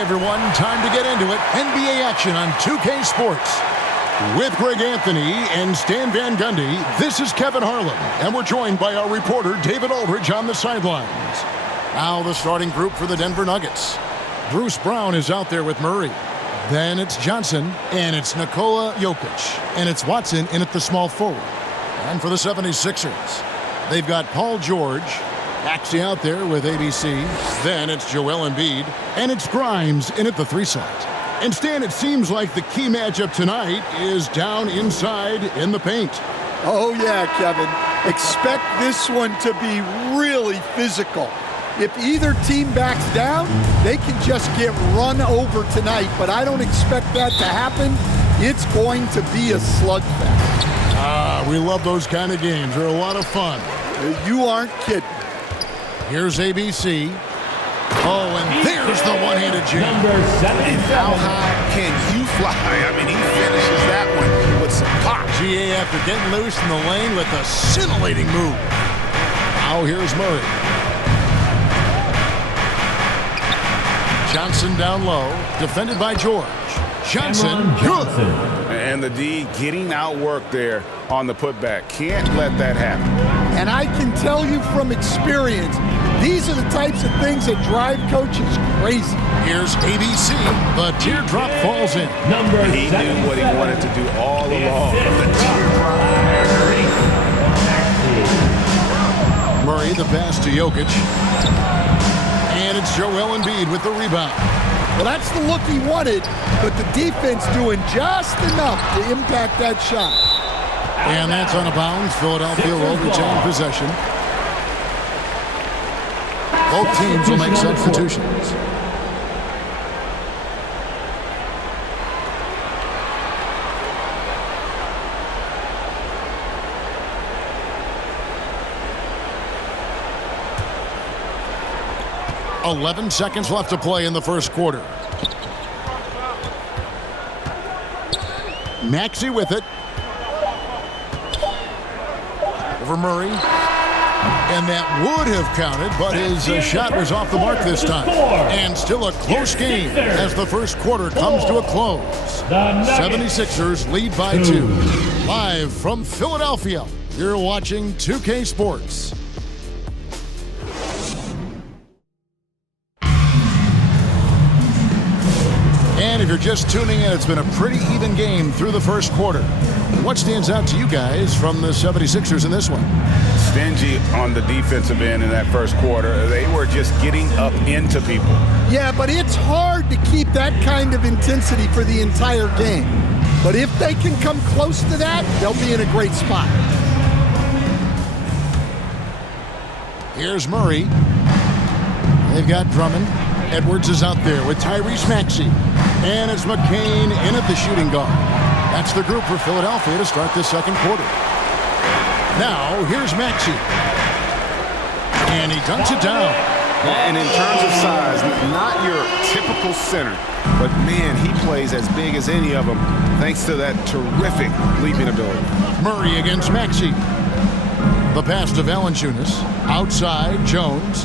everyone. Time to get into it. NBA action on 2K Sports. With Greg Anthony and Stan Van Gundy, this is Kevin Harlan, and we're joined by our reporter David Aldridge on the sidelines. Now the starting group for the Denver Nuggets. Bruce Brown is out there with Murray. Then it's Johnson, and it's Nikola Jokic, and it's Watson in at the small forward. And for the 76ers, they've got Paul George, Maxey out there with ABC. Then it's Joel Embiid, and it's Grimes in at the 3 slot. And Stan, it seems like the key matchup tonight is down inside in the paint. Oh yeah, Kevin. Expect this one to be really physical. If either team backs down, they can just get run over tonight, but I don't expect that to happen. It's going to be a slugfest. We love those kind of games. They're a lot of fun. You aren't kidding. Here's ABC. Oh, and there's the one-handed jam. And how high can you fly? I mean, he finishes that one with some pop. GA after getting loose in the lane with a scintillating move. Now here's Murray. Johnson down low, defended by George. Johnson, good. And the D getting outworked there on the putback. Can't let that happen. And I can tell you from experience, these are the types of things that drive coaches crazy. Here's ABC. The teardrop falls in. He knew what he wanted to do all along. The teardrop. Murray, the pass to Jokic. And it's Joel Embiid with the rebound. Well, that's the look he wanted, but the defense doing just enough to impact that shot. And that's on a bounce. Philadelphia will retain possession. Both teams will make substitutions. .11 seconds left to play in the first quarter. Maxey with it. Over Murray. And that would have counted, but his shot was off the mark this time. And still a close game as the first quarter comes to a close. 76ers lead by 2. Live from Philadelphia, you're watching 2K Sports. And if you're just tuning in, it's been a pretty even game through the first quarter. What stands out to you guys from the 76ers in this one? Stingy on the defensive end in that first quarter. They were just getting up into people. Yeah, but it's hard to keep that kind of intensity for the entire game. But if they can come close to that, they'll be in a great spot. Here's Murray. They've got Drummond. Edwards is out there with Tyrese Maxey. And it's McCain in at the shooting guard. That's the group for Philadelphia to start this second quarter. Now, here's Maxey. And he dunks it down. And in terms of size, not your typical center, but man, he plays as big as any of them thanks to that terrific leaping ability. Murray against Maxey. The pass to Valanciunas. Outside, Jones.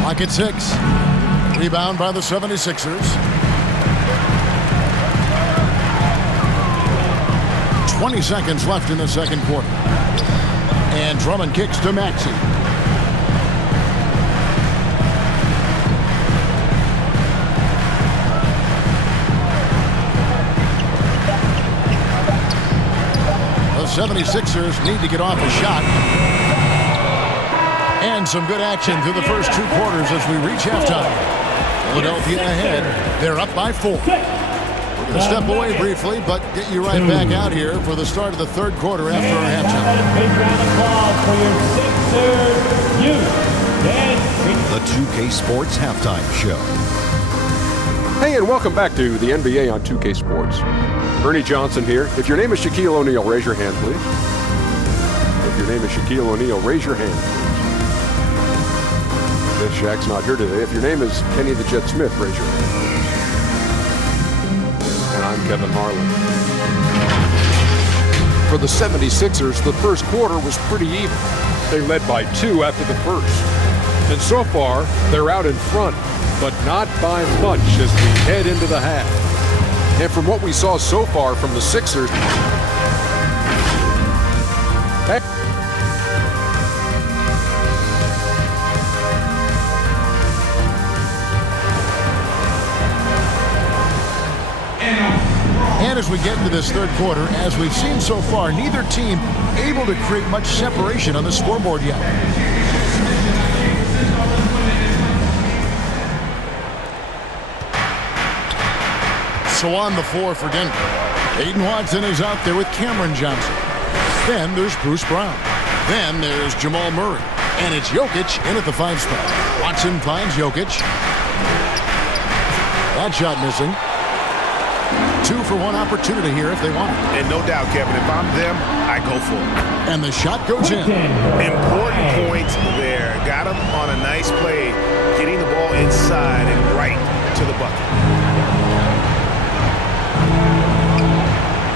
Clock at 6. Rebound by the 76ers. 20 seconds left in the second quarter. And Drummond kicks to Maxey. The 76ers need to get off a shot. And some good action through the first 2 quarters as we reach halftime. Philadelphia ahead. They're up by 4. We're going to step away briefly, but get you right back out here for the start of the third quarter after our halftime. Big round of applause for your Sixers. The 2K Sports Halftime Show. Hey, and welcome back to the NBA on 2K Sports. Ernie Johnson here. If your name is Shaquille O'Neal, raise your hand, please. If your name is Shaquille O'Neal, raise your hand, please. Shaq's not here today. If your name is Kenny the Jet Smith, raise your hand. And I'm Kevin Harlan. For the 76ers, the first quarter was pretty even. They led by 2 after the first. And so far, they're out in front, but not by much as we head into the half. And from what we saw so far from the Sixers, and as we get into this third quarter, as we've seen so far, neither team able to create much separation on the scoreboard yet. So on the floor for Denver, Aiden Watson is out there with Cameron Johnson. Then there's Bruce Brown. Then there's Jamal Murray. And it's Jokic in at the 5 spot. Watson finds Jokic. That shot missing. 2 for 1 opportunity here if they want it. And no doubt, Kevin, if I'm them, I go for it. And the shot goes in. Important points there. Got him on a nice play, getting the ball inside and right to the bucket.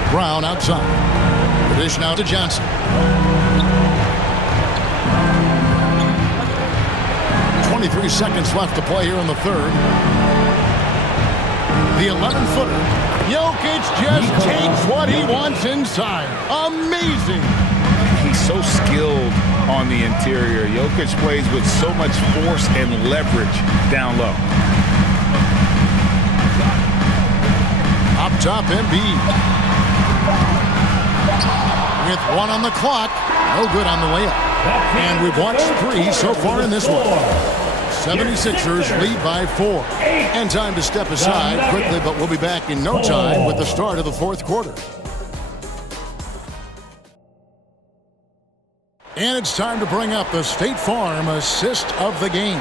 Brown outside. The dish now to Johnson. 23 seconds left to play here in the third. The 11-footer. Jokic just takes what he wants inside. Amazing. He's so skilled on the interior. Jokic plays with so much force and leverage down low. Up top, Embiid. With 1 on the clock. No good on the layup. And we've watched 3 so far in this one. 76ers lead by 4. And time to step aside quickly, but we'll be back in no time with the start of the fourth quarter. And it's time to bring up the State Farm assist of the game.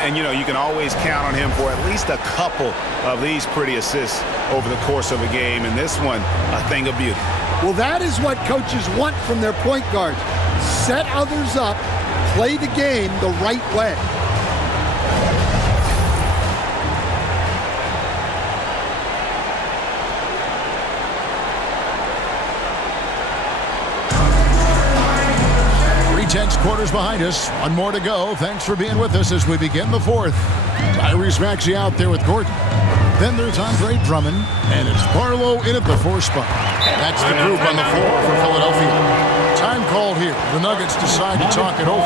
And, you know, you can always count on him for at least a couple of these pretty assists over the course of a game. And this one, a thing of beauty. Well, that is what coaches want from their point guards. Set others up, play the game the right way. Tense quarters behind us. 1 more to go. Thanks for being with us as we begin the fourth. Tyrese Maxey out there with Gordon. Then there's Andre Drummond, and it's Barlow in at the 4 spot. That's the group on the floor for Philadelphia. Time called here. The Nuggets decide to talk it over.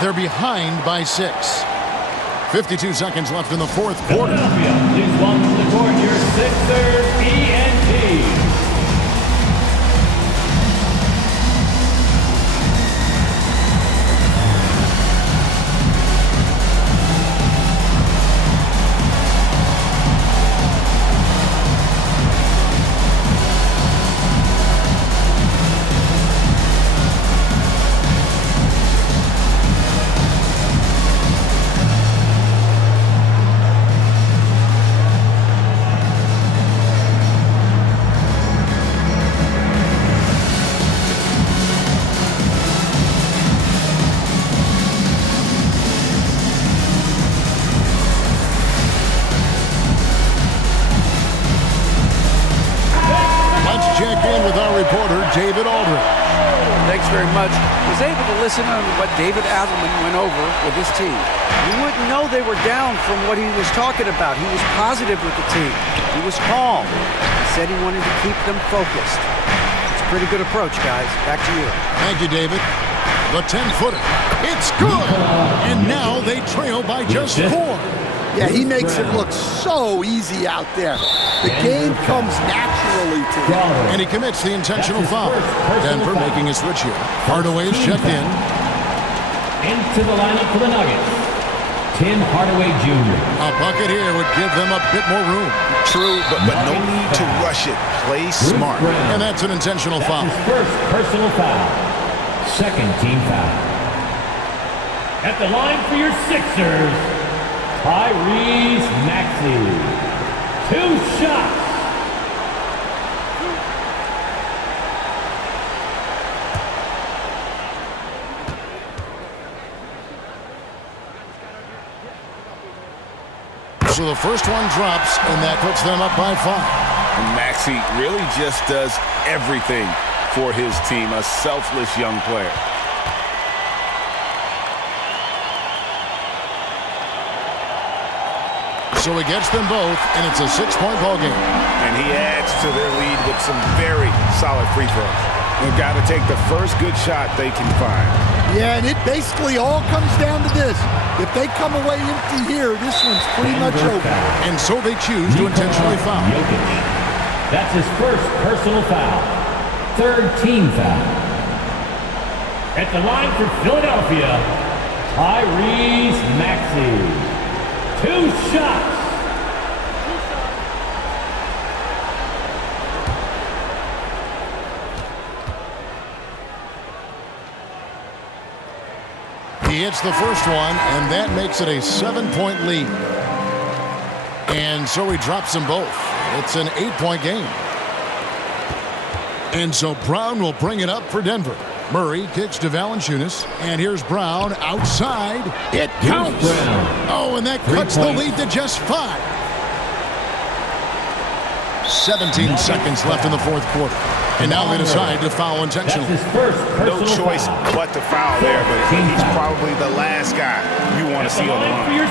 They're behind by 6. 52 seconds left in the fourth quarter. Please welcome to the court your Sixers ENT. David Aldridge. Thanks very much. I was able to listen to what David Adelman went over with his team. You wouldn't know they were down from what he was talking about. He was positive with the team. He was calm. He said he wanted to keep them focused. It's a pretty good approach, guys. Back to you. Thank you, David. The 10-footer. It's good! And now they trail by just 4. Yeah, he makes it look so easy out there. The game comes naturally to him. And he commits the intentional foul. Denver making a switch here. Hardaway's checked in. Into the lineup for the Nuggets, Tim Hardaway Jr. A bucket here would give them a bit more room. True, but no need to rush it. Play smart. And that's an intentional foul. His first personal foul. Second team foul. At the line for your Sixers, Tyrese Maxey. 2 shots. So the first one drops, and that puts them up by 5. And Maxey really just does everything for his team. A selfless young player. So he gets them both, and it's a 6-point ball game. And he adds to their lead with some very solid free throws. They've got to take the first good shot they can find. Yeah, and it basically all comes down to this. If they come away empty here, this one's pretty much over. And so they choose to intentionally foul. Jokic. That's his first personal foul. Third team foul. At the line for Philadelphia, Tyrese Maxey. 2 shots. He hits the first one, and that makes it a 7-point lead. And so he drops them both. It's an 8-point game. And so Brown will bring it up for Denver. Murray kicks to Valanciunas, and here's Brown outside. It counts. Oh, and that cuts the lead to just 5. 17 seconds left in the fourth quarter. And now they decide to foul intentionally. No choice but to foul there, but he's probably the last guy you want to see on the line.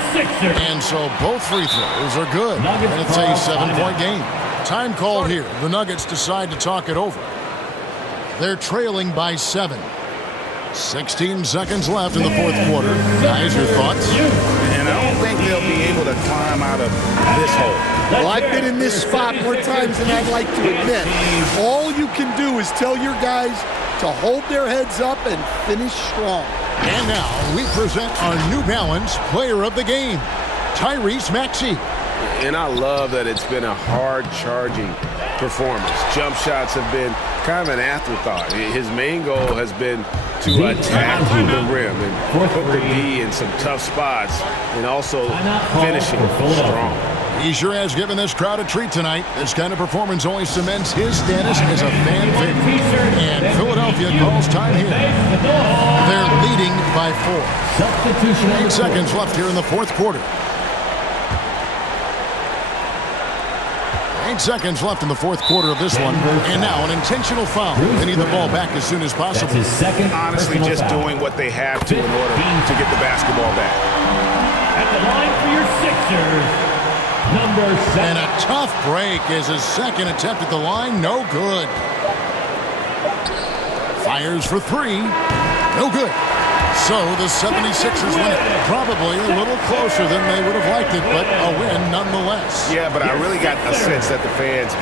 And so both free throws are good. And it's a 7-point game. Time called here. The Nuggets decide to talk it over. They're trailing by 7. 16 seconds left in the fourth quarter. Guys, your thoughts? And I don't think they'll be able to climb out of this hole. Well, I've been in this spot more times than I'd like to admit. All you can do is tell your guys to hold their heads up and finish strong. And now we present our New Balance Player of the Game, Tyrese Maxey. And I love that it's been a hard-charging performance. Jump shots have been kind of an afterthought. His main goal has been to attack the rim and put the D in some tough spots and also finishing strong. He sure has given this crowd a treat tonight. This kind of performance only cements his status as a fan favorite. And Philadelphia calls time here. They're leading by 4. 8 seconds left here in the fourth quarter. 8 seconds left in the fourth quarter of this one. And now an intentional foul. They need the ball back as soon as possible. Honestly, just doing what they have to in order to get the basketball back. At the line for your Sixers, number 7. And a tough break is his second attempt at the line. No good. Fires for 3. No good. So the 76ers win it. Probably a little closer than they would have liked it, but a win nonetheless. Yeah, but I really got a sense that the fans